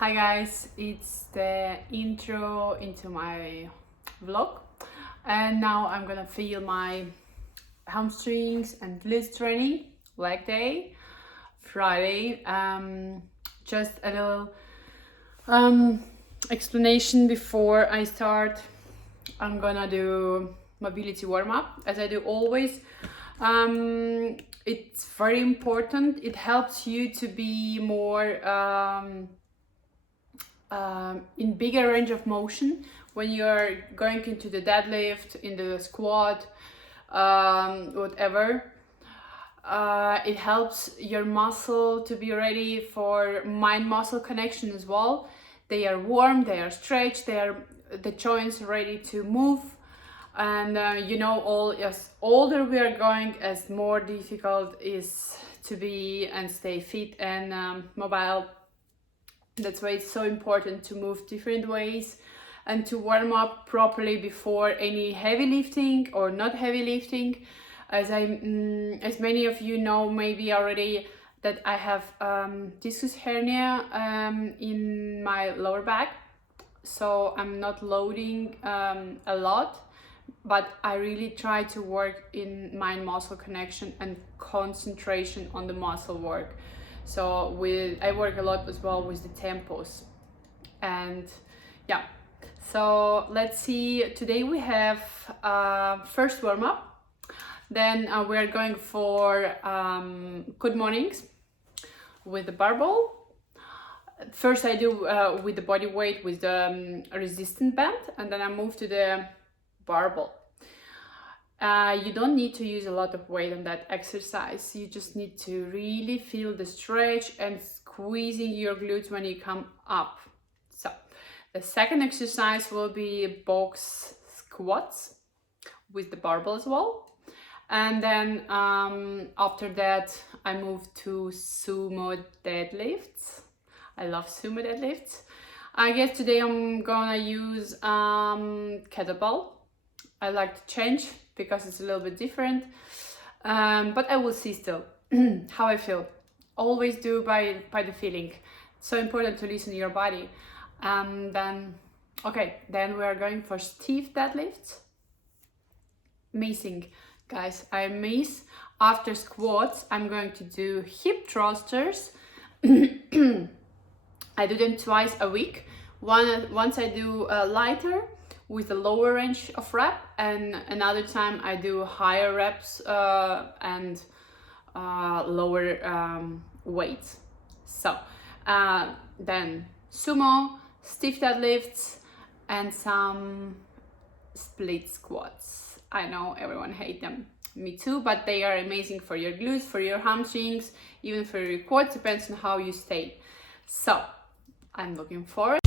Hi guys, it's the intro into my vlog, and now I'm gonna feel my hamstrings and glutes training, leg day, Friday. Just a little explanation before I start. I'm gonna do mobility warm-up as I do always. It's very important. It helps you to be more in bigger range of motion when you're going into the deadlift, in the squat, whatever. It helps your muscle to be ready for mind-muscle connection as well. They are warm, they are stretched, the joints ready to move. And as older we are going, as more difficult is to be and stay fit and mobile. That's why it's so important to move different ways and to warm up properly before any heavy lifting or not heavy lifting. As many of you know maybe already, that I have discus hernia in my lower back, so I'm not loading a lot, but I really try to work in mind-muscle connection and concentration on the muscle work. So I work a lot as well with the tempos. And yeah, so let's see. Today we have first warm-up. Then we're going for good mornings with the barbell. First I do with the body weight with the resistant band, and then I move to the barbell. You don't need to use a lot of weight on that exercise. You just need to really feel the stretch and squeezing your glutes when you come up. So the second exercise will be box squats with the barbell as well. And then after that, I move to Sumo Deadlifts. I love Sumo Deadlifts. I guess today I'm gonna use kettlebell. I like to change because it's a little bit different, but I will see still how I feel. Always do by the feeling. It's so important to listen to your body. Then we are going for stiff deadlifts. Amazing, guys. I miss after squats. I'm going to do hip thrusters. I do them twice a week. Once I do lighter with a lower range of rep, and another time I do higher reps and lower weights. So then sumo, stiff deadlifts, and some split squats. I know everyone hates them, me too, but they are amazing for your glutes, for your hamstrings, even for your quads, depends on how you stay. So I'm looking forward.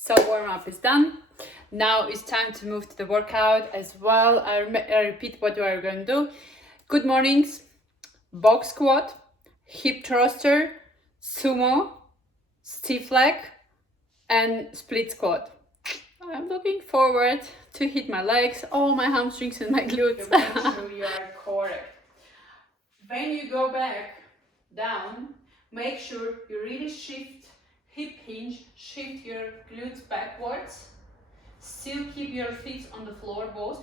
So warm-up is done. Now it's time to move to the workout as well. I repeat what we are going to do. Good mornings, box squat, hip thruster, sumo, stiff leg, and split squat. I'm looking forward to hit my legs, all my hamstrings and my glutes. Make sure you are correct. When you go back down, make sure you really shift hip hinge, shift your glutes backwards. Still keep your feet on the floor both.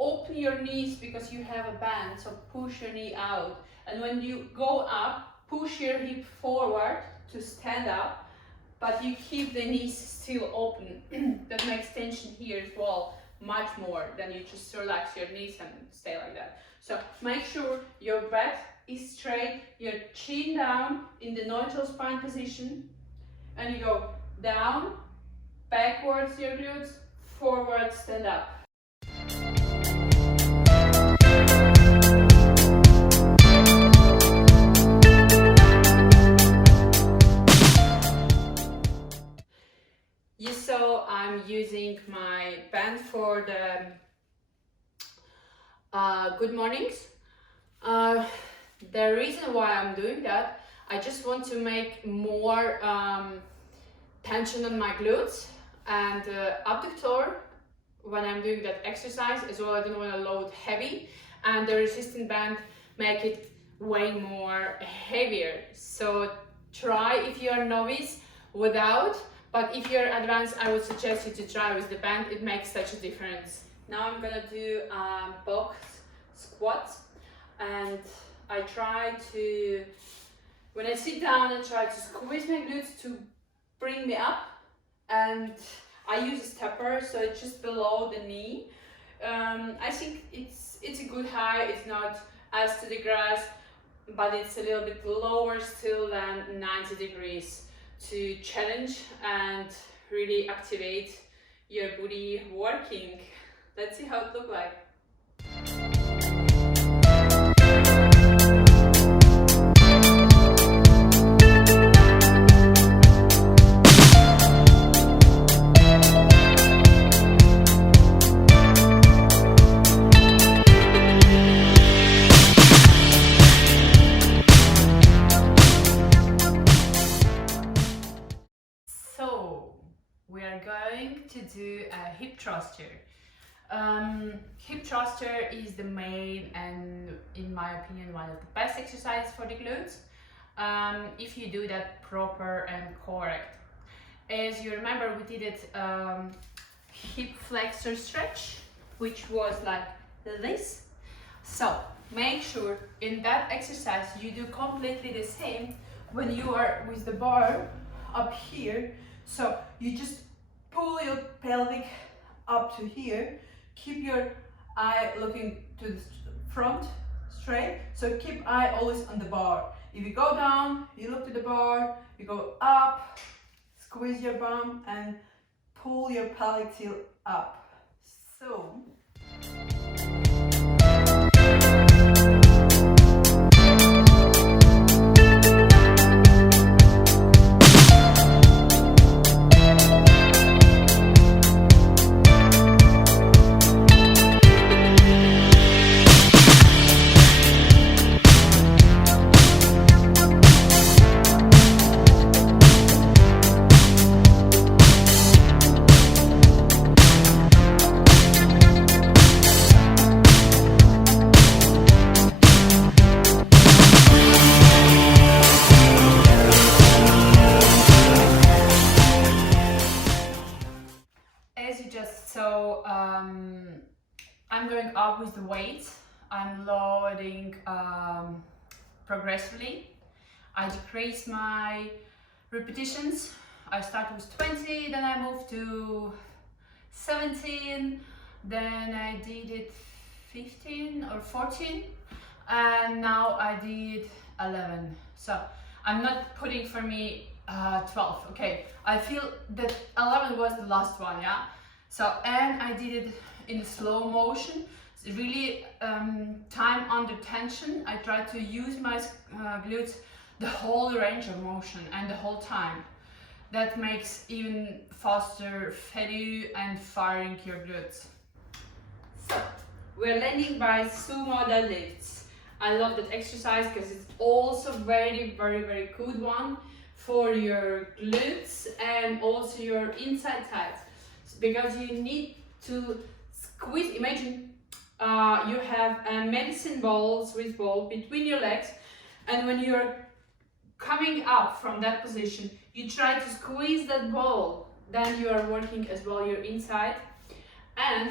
Open your knees because you have a band, so push your knee out. And when you go up, push your hip forward to stand up, but you keep the knees still open. That makes tension here as well, much more than you just relax your knees and stay like that. So make sure your back is straight, your chin down in the neutral spine position, and you go down, backwards your glutes, forward, stand up. You saw I'm using my band for the good mornings. The reason why I'm doing that, I just want to make more tension on my glutes and abductor when I'm doing that exercise as well. I don't want to load heavy, and the resistant band make it way more heavier. So try if you are novice without, but if you're advanced, I would suggest you to try with the band. It makes such a difference. Now I'm gonna do box squats, and I try to, when I sit down, I try to squeeze my glutes to bring me up, and I use a stepper, so it's just below the knee. I think it's a good height. It's not as to the grass, but it's a little bit lower still than 90 degrees to challenge and really activate your booty working. Let's see how it looks like. We are going to do a hip thruster. Hip thruster is the main and, in my opinion, one of the best exercises for the glutes, if you do that proper and correct. As you remember, we did it hip flexor stretch, which was like this. So make sure in that exercise you do completely the same when you are with the bar up here. So you just pull your pelvic up to here, keep your eye looking to the front straight, so keep eye always on the bar. If you go down, you look to the bar, you go up, squeeze your bum and pull your pelvic tilt up. So I'm going up with the weight. I'm loading progressively. I decrease my repetitions. I start with 20, then I move to 17, then I did it 15 or 14, and now I did 11. So I'm not putting for me 12. Okay, I feel that 11 was the last one, yeah. So, and I did it in slow motion, it's really time under tension. I try to use my glutes the whole range of motion and the whole time. that makes even faster fatty and firing your glutes. So we're landing by Sumo Deadlifts. I love that exercise because it's also very good one for your glutes and also your inside thighs, because you need to squeeze. Imagine you have a medicine ball, Swiss ball, between your legs, and when you're coming up from that position, you try to squeeze that ball. Then you are working as well your inside. And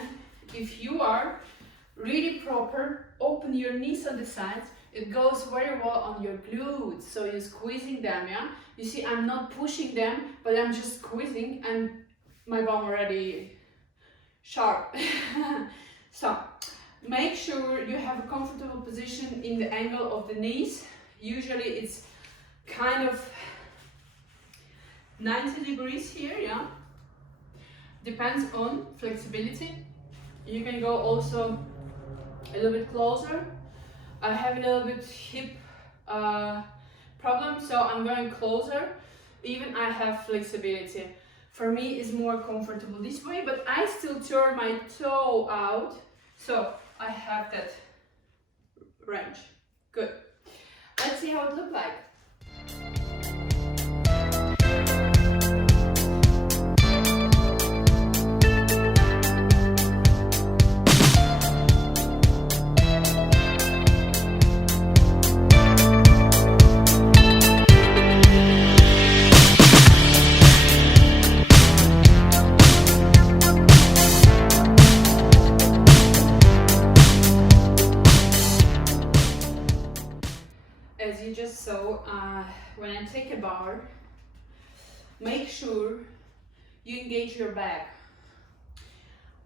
if you are really proper, open your knees on the sides, it goes very well on your glutes. So you're squeezing them, yeah? You see, I'm not pushing them, but I'm just squeezing, and my bum already sharp. So make sure you have a comfortable position in the angle of the knees. Usually it's kind of 90 degrees here, yeah? Depends on flexibility. You can go also a little bit closer. I have a little bit hip problem, so I'm going closer. Even I have flexibility. For me, it's more comfortable this way, but I still turn my toe out, so I have that range. Good. Let's see how it looks like. As you just saw, when I take a bar, make sure you engage your back.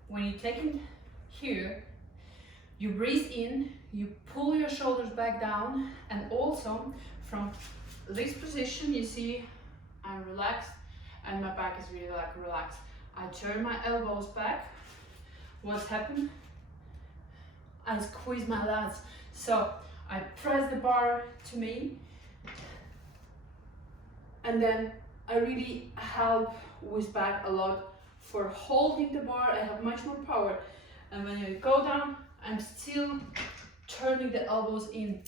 When you take it here, you breathe in, you pull your shoulders back down, and also from this position, you see I'm relaxed and my back is really relaxed. I turn my elbows back. What's happened? I squeeze my lats. So I press the bar to me, and then I really help with back a lot for holding the bar. I have much more power, and when you go down, I'm still turning the elbows in.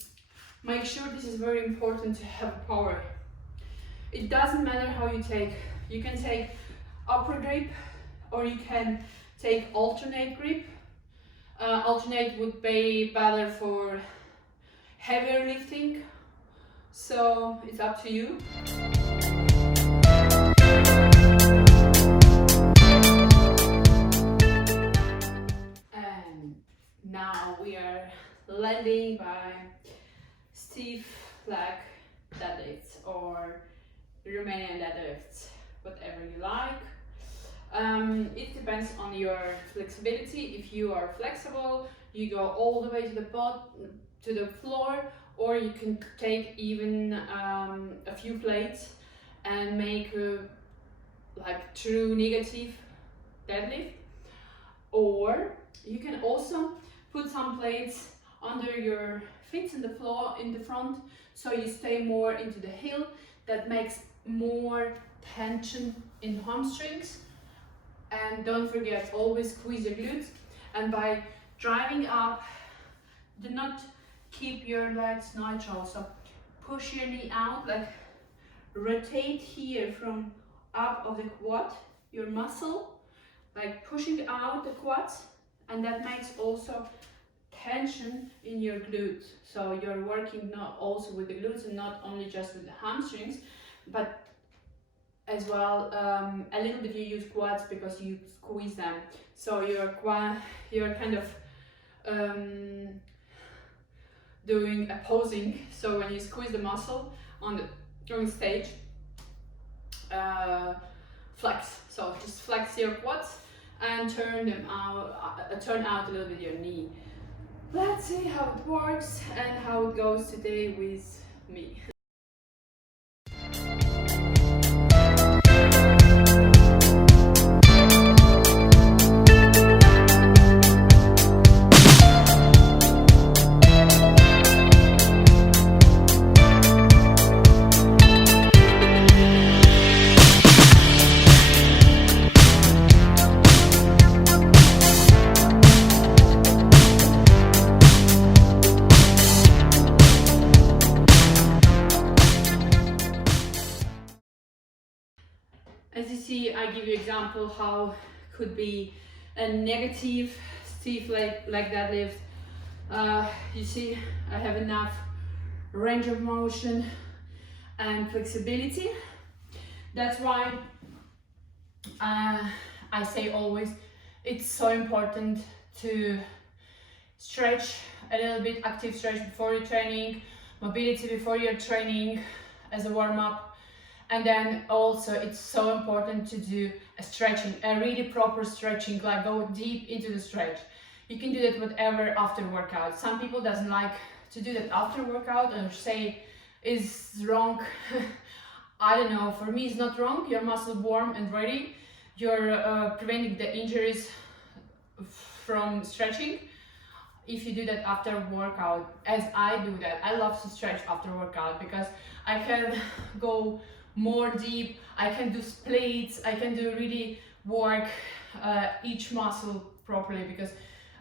Make sure this is very important to have power. It doesn't matter how you take. You can take upper grip, or you can take alternate grip. Alternate would be better for heavier lifting, so it's up to you. And now we are landing by stiff leg deadlifts or Romanian deadlifts, whatever you like. It depends on your flexibility. If you are flexible, you go all the way to the bottom, to the floor, or you can take even a few plates and make like true negative deadlift. Or you can also put some plates under your feet in the floor in the front, so you stay more into the heel. That makes more tension in hamstrings. And don't forget, always squeeze your glutes, and by driving up, do not keep your legs neutral, so push your knee out, like rotate here from up of the quad, your muscle, like pushing out the quads, and that makes also tension in your glutes. So you're working not also with the glutes and not only just with the hamstrings, but as well a little bit you use quads because you squeeze them. So you're kind of doing a posing. So when you squeeze the muscle on stage, flex. So just flex your quads and turn out a little bit your knee. Let's see how it works and how it goes today with me. As you see, I give you example how could be a negative stiff leg deadlift. You see, I have enough range of motion and flexibility. That's why I say always it's so important to stretch a little bit, active stretch before your training, mobility before your training as a warm-up. And then also it's so important to do a stretching, a really proper stretching, like go deep into the stretch. You can do that whatever after workout. Some people doesn't like to do that after workout or say is wrong. I don't know, for me it's not wrong. Your muscle warm and ready. You're preventing the injuries from stretching. If you do that after workout, as I do that, I love to stretch after workout because I can go more deep, I can do splits, I can do really work each muscle properly, because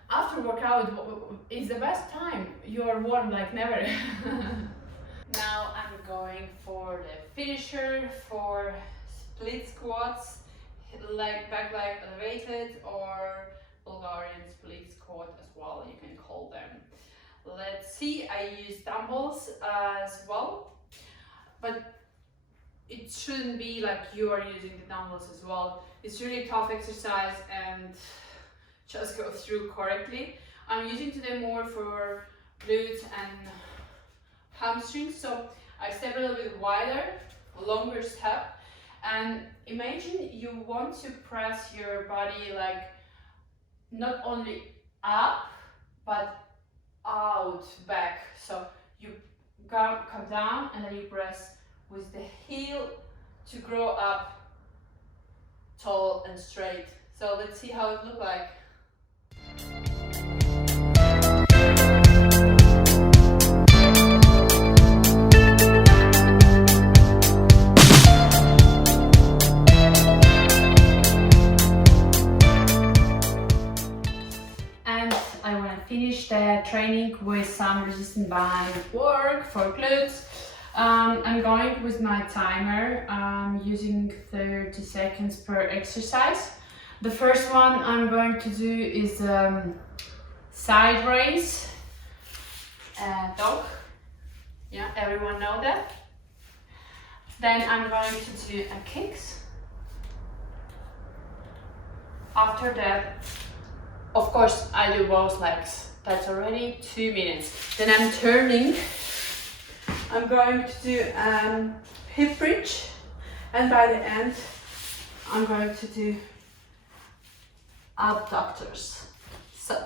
after workout is the best time. You're warm like never. Now I'm going for the finisher for split squats, back leg elevated, or Bulgarian split squat as well, you can call them. Let's see, I use dumbbells as well, but it shouldn't be like you are using the dumbbells as well. It's really tough exercise and just go through correctly. I'm using today more for glutes and hamstrings, so I step a little bit wider, longer step, and imagine you want to press your body like not only up but out, back. So you come down and then you press with the heel to grow up tall and straight. So let's see how it looks like. And I want to finish the training with some resistance band work for glutes. I'm going with my timer, using 30 seconds per exercise. The first one I'm going to do is side raise, dog. Yeah, everyone know that. Then I'm going to do a kicks. After that, of course, I do both legs. That's already 2 minutes. Then I'm turning. I'm going to do hip bridge, and by the end, I'm going to do abductors. So,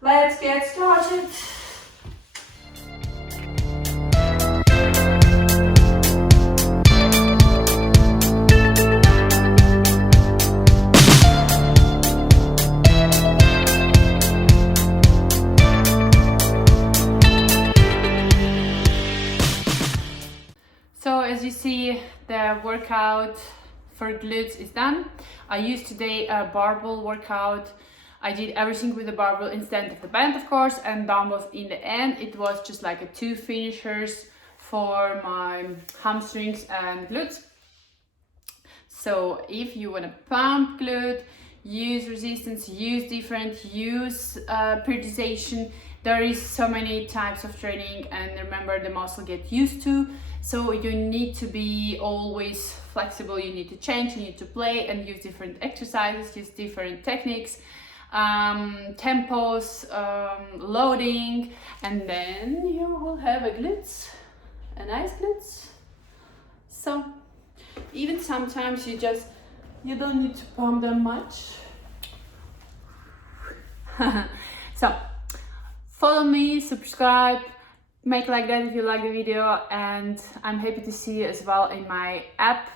let's get started. So as you see, the workout for glutes is done. I used today a barbell workout. I did everything with the barbell instead of the band, of course, and dumbbells in the end. It was just like a 2 finishers for my hamstrings and glutes. So if you want to pump glute, use resistance, use different, use periodization. There is so many types of training, and remember, the muscle get used to. So you need to be always flexible, you need to change, you need to play and use different exercises, use different techniques, tempos, loading, and then you will have a glutes, a nice glutes. So even sometimes you don't need to pump them much. So follow me, subscribe, make like that if you like the video, and I'm happy to see you as well in my app,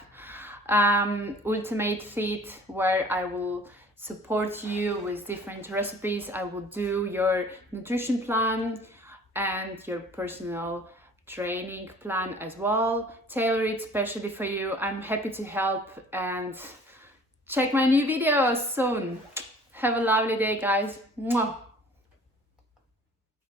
Ultimate Fit, where I will support you with different recipes. I will do your nutrition plan and your personal training plan as well, tailor it especially for you. I'm happy to help, and check my new videos soon. Have a lovely day, guys. Mwah.